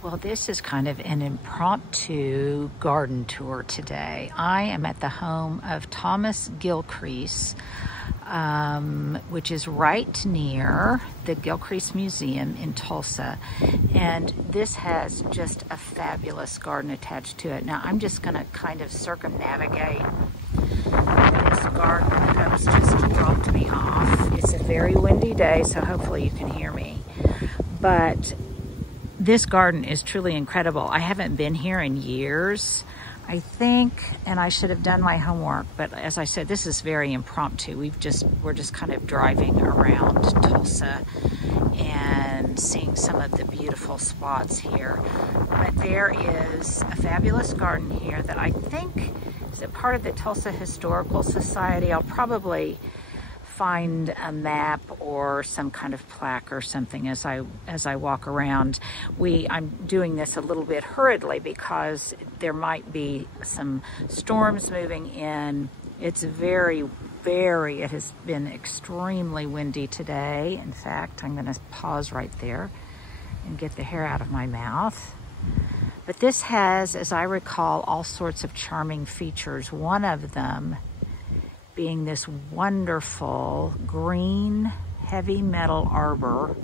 Well, this is kind of an impromptu garden tour today. I am at the home of Thomas Gilcrease, which is right near the Gilcrease Museum in Tulsa. And this has just a fabulous garden attached to it. Now, I'm just going to kind of circumnavigate this garden. The host just dropped me off. It's a very windy day, so hopefully you can hear me. But this garden is truly incredible. I haven't been here in years, I think, and I should have done my homework, but as I said, this is very impromptu. We're just kind of driving around Tulsa and seeing some of the beautiful spots here. But there is a fabulous garden here that I think is a part of the Tulsa Historical Society. I'll probably find a map or some kind of plaque or something as I walk around. I'm doing this a little bit hurriedly because there might be some storms moving in. It's it has been extremely windy today. In fact, I'm going to pause right there and get the hair out of my mouth. But this has, as I recall, all sorts of charming features. One of them being this wonderful green heavy metal arbor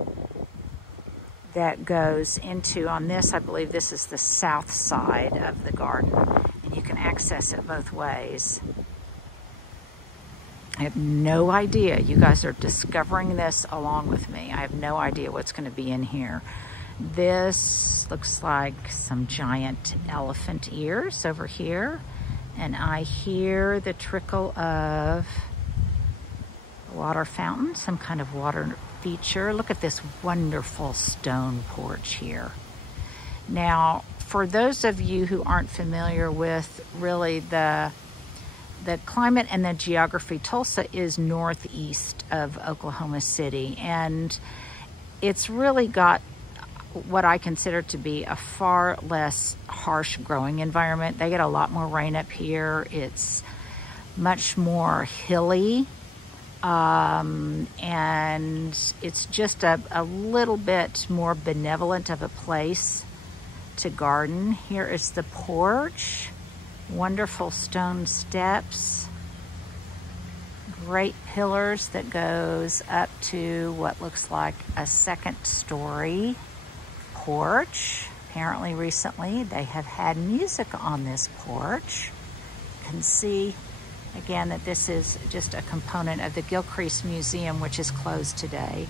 that goes into, on this, I believe this is the south side of the garden, and you can access it both ways. I have no idea. You guys are discovering this along with me. I have no idea what's going to be in here. This looks like some giant elephant ears over here. And I hear the trickle of a water fountain, some kind of water feature. Look at this wonderful stone porch here. Now, for those of you who aren't familiar with really the climate and the geography, Tulsa is northeast of Oklahoma City, and it's really got what I consider to be a far less harsh growing environment. They get a lot more rain up here. It's much more hilly, and it's just a little bit more benevolent of a place to garden. Here is the porch, wonderful stone steps, great pillars that goes up to what looks like a second story porch. Apparently recently they have had music on this porch. You can see again that this is just a component of the Gilcrease Museum, which is closed today,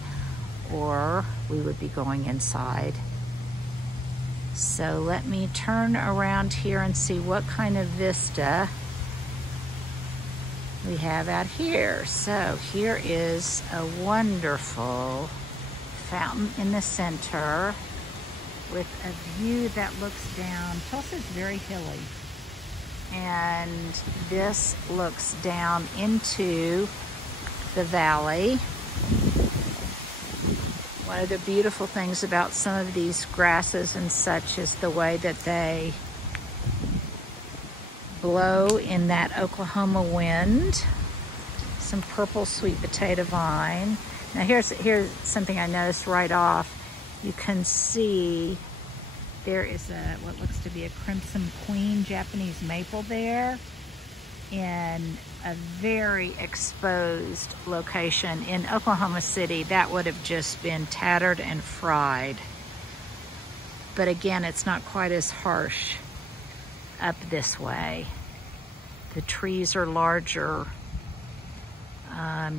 or we would be going inside. So let me turn around here and see what kind of vista we have out here. So here is a wonderful fountain in the center with a view that looks down. Tulsa is very hilly, and this looks down into the valley. One of the beautiful things about some of these grasses and such is the way that they blow in that Oklahoma wind. Some purple sweet potato vine. Now here's something I noticed right off. You can see there is what looks to be a Crimson Queen Japanese maple there in a very exposed location. In Oklahoma City, that would have just been tattered and fried. But again, it's not quite as harsh up this way. The trees are larger.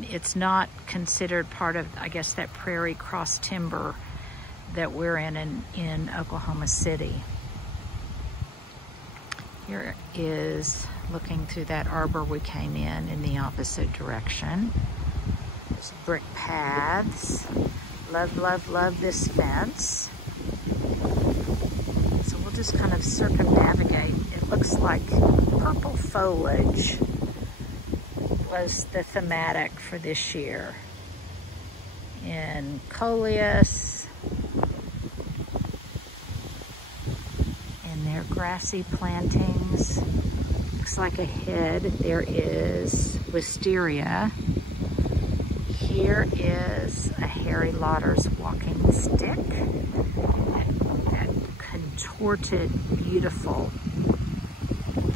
It's not considered part of, I guess, that prairie cross timber that we're in Oklahoma City. Here is looking through that arbor we came in the opposite direction. There's brick paths. Love, love, love this fence. So we'll just kind of circumnavigate. It looks like purple foliage was the thematic for this year. In coleus, and their grassy plantings. Looks like ahead there is wisteria. Here is a Harry Lauder's walking stick. That contorted, beautiful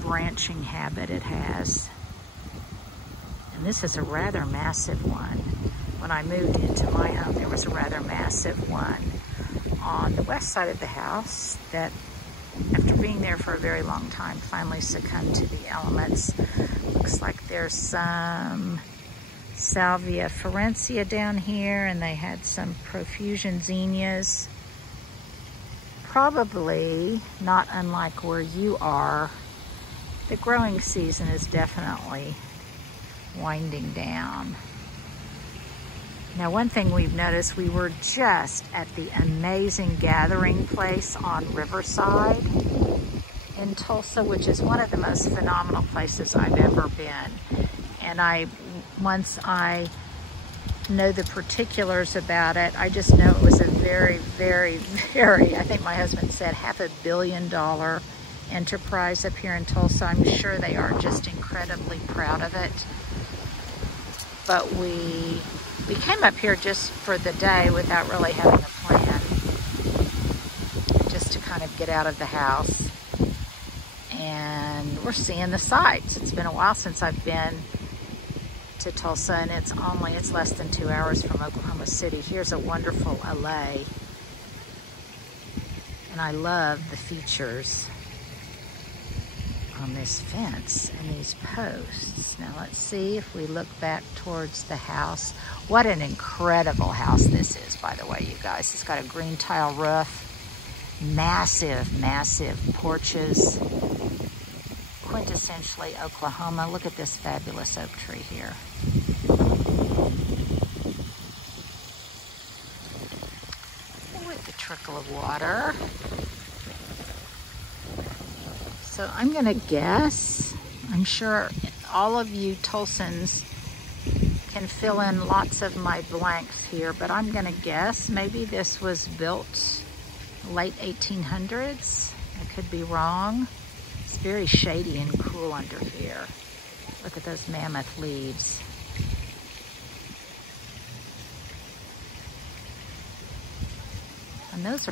branching habit it has. And this is a rather massive one. When I moved into my home, there was a rather massive one on the west side of the house that, after being there for a very long time, finally succumbed to the elements. Looks like there's some Salvia ferencia down here, and they had some profusion zinnias. Probably not unlike where you are, the growing season is definitely winding down. Now, one thing we've noticed, we were just at the amazing gathering place on Riverside in Tulsa, which is one of the most phenomenal places I've ever been. And once I know the particulars about it, I just know it was a very, very, very, I think my husband said, $500 million enterprise up here in Tulsa. I'm sure they are just incredibly proud of it. But we came up here just for the day without really having a plan, just to kind of get out of the house. And we're seeing the sights. It's been a while since I've been to Tulsa, and it's less than 2 hours from Oklahoma City. Here's a wonderful alley, and I love the features on this fence and these posts. Now let's see if we look back towards the house. What an incredible house this is, by the way, you guys. It's got a green tile roof, massive, massive porches, quintessentially Oklahoma. Look at this fabulous oak tree here. With the trickle of water. So I'm gonna guess, I'm sure all of you Tulsans can fill in lots of my blanks here, but I'm gonna guess maybe this was built late 1800s. I could be wrong. It's very shady and cool under here. Look at those mammoth leaves. And those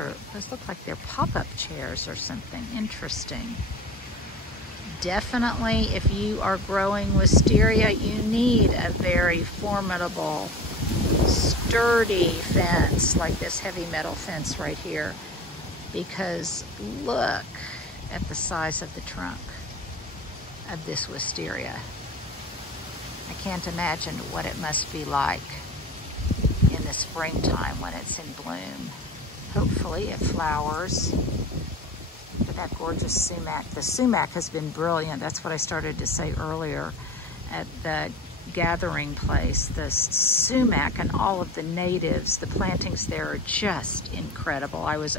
look like they're pop-up chairs or something interesting. Definitely, if you are growing wisteria, you need a very formidable, sturdy fence like this heavy metal fence right here, because look at the size of the trunk of this wisteria. I can't imagine what it must be like in the springtime when it's in bloom. Hopefully it flowers. But that gorgeous sumac. The sumac has been brilliant. That's what I started to say earlier at the gathering place. The sumac and all of the natives, the plantings there are just incredible. I was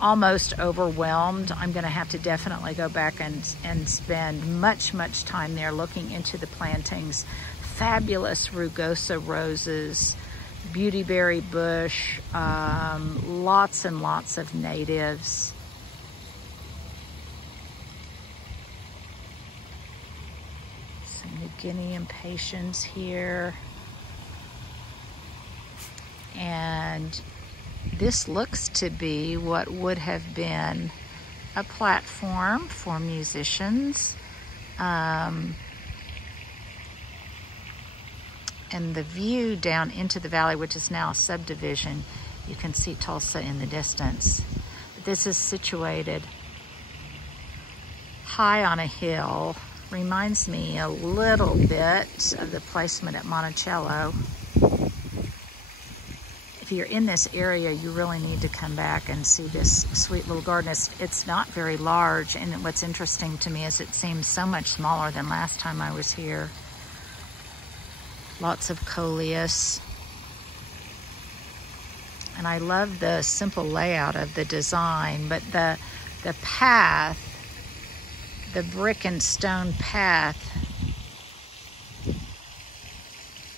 almost overwhelmed. I'm going to have to definitely go back and spend much time there looking into the plantings. Fabulous rugosa roses, beautyberry bush, lots and lots of natives. Some New Guinea impatiens here. And this looks to be what would have been a platform for musicians. And the view down into the valley, which is now a subdivision, you can see Tulsa in the distance. But this is situated high on a hill. Reminds me a little bit of the placement at Monticello. If you're in this area, you really need to come back and see this sweet little garden. It's not very large, and what's interesting to me is it seems so much smaller than last time I was here. Lots of coleus. And I love the simple layout of the design, but the path, the brick and stone path,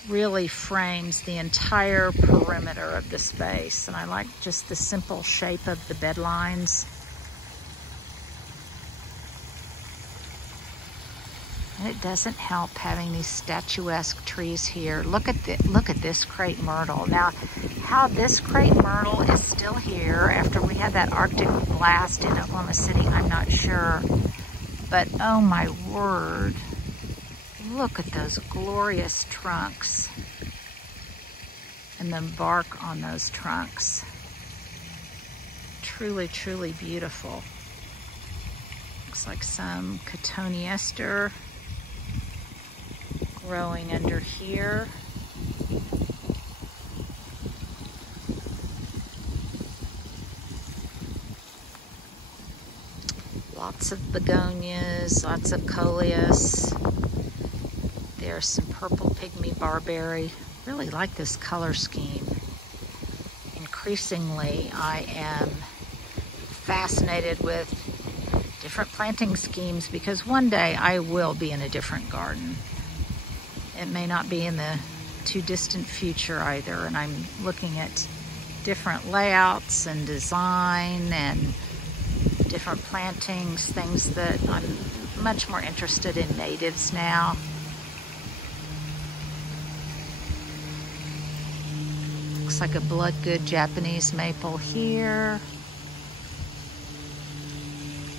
really frames the entire perimeter of the space. And I like just the simple shape of the bed lines. And it doesn't help having these statuesque trees here. Look at this crepe myrtle. Now, how this crepe myrtle is still here after we had that Arctic blast in Oklahoma City, I'm not sure. But oh my word, look at those glorious trunks and the bark on those trunks. Truly, truly beautiful. Looks like some cotoneaster growing under here. Lots of begonias, lots of coleus. There's some purple pygmy barberry. Really like this color scheme. Increasingly, I am fascinated with different planting schemes because one day I will be in a different garden. It may not be in the too distant future either, and I'm looking at different layouts and design and different plantings, things that I'm much more interested in natives now. Looks like a blood good Japanese maple here.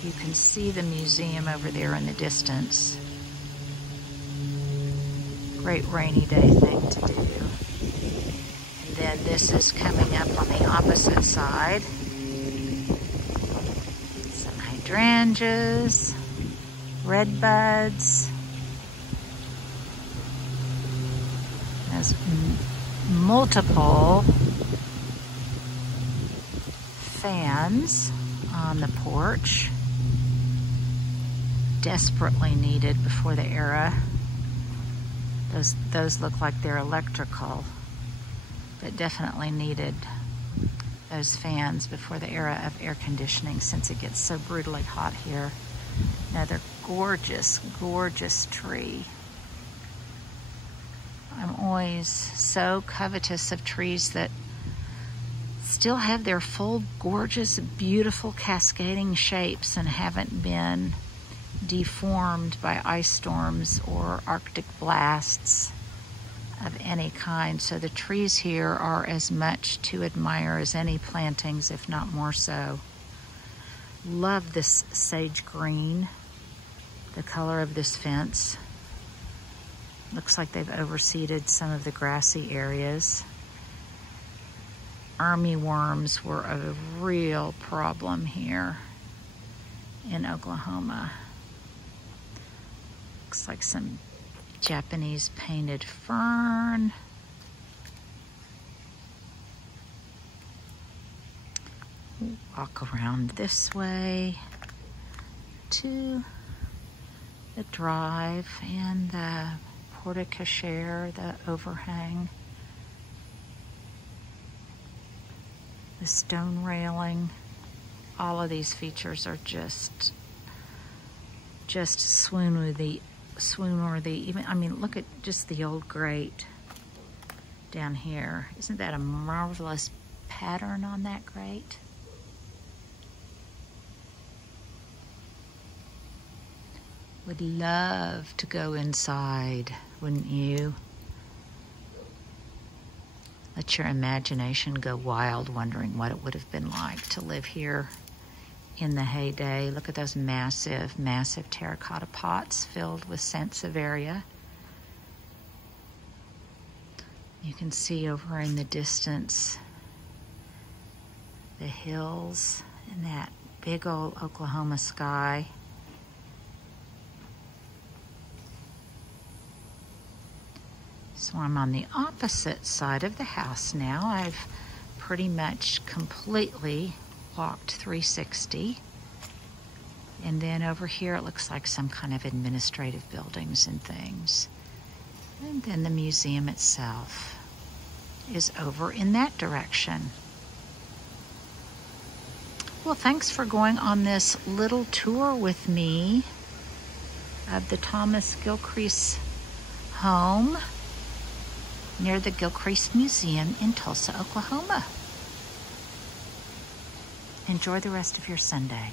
You can see the museum over there in the distance. Great rainy day thing to do. And then this is coming up on the opposite side. Some hydrangeas, red buds. There's multiple fans on the porch. Desperately needed before the era. Those look like they're electrical, but definitely needed those fans before the era of air conditioning since it gets so brutally hot here. Another gorgeous, gorgeous tree. I'm always so covetous of trees that still have their full, gorgeous, beautiful cascading shapes and haven't been deformed by ice storms or Arctic blasts of any kind. So the trees here are as much to admire as any plantings, if not more so. Love this sage green, the color of this fence. Looks like they've overseeded some of the grassy areas. Army worms were a real problem here in Oklahoma. Looks like some Japanese painted fern. Walk around this way to the drive and the porte-cochere, the overhang, the stone railing. All of these features are just swoon-worthy. Even, I mean, look at just the old grate down here. Isn't that a marvelous pattern on that grate? Would love to go inside, wouldn't you? Let your imagination go wild, wondering what it would have been like to live here in the heyday. Look at those massive, massive terracotta pots filled with sansevieria. You can see over in the distance the hills and that big old Oklahoma sky. So I'm on the opposite side of the house now. I've pretty much completely walked 360. And then over here it looks like some kind of administrative buildings and things. And then the museum itself is over in that direction. Well, thanks for going on this little tour with me of the Thomas Gilcrease home near the Gilcrease Museum in Tulsa, Oklahoma. Enjoy the rest of your Sunday.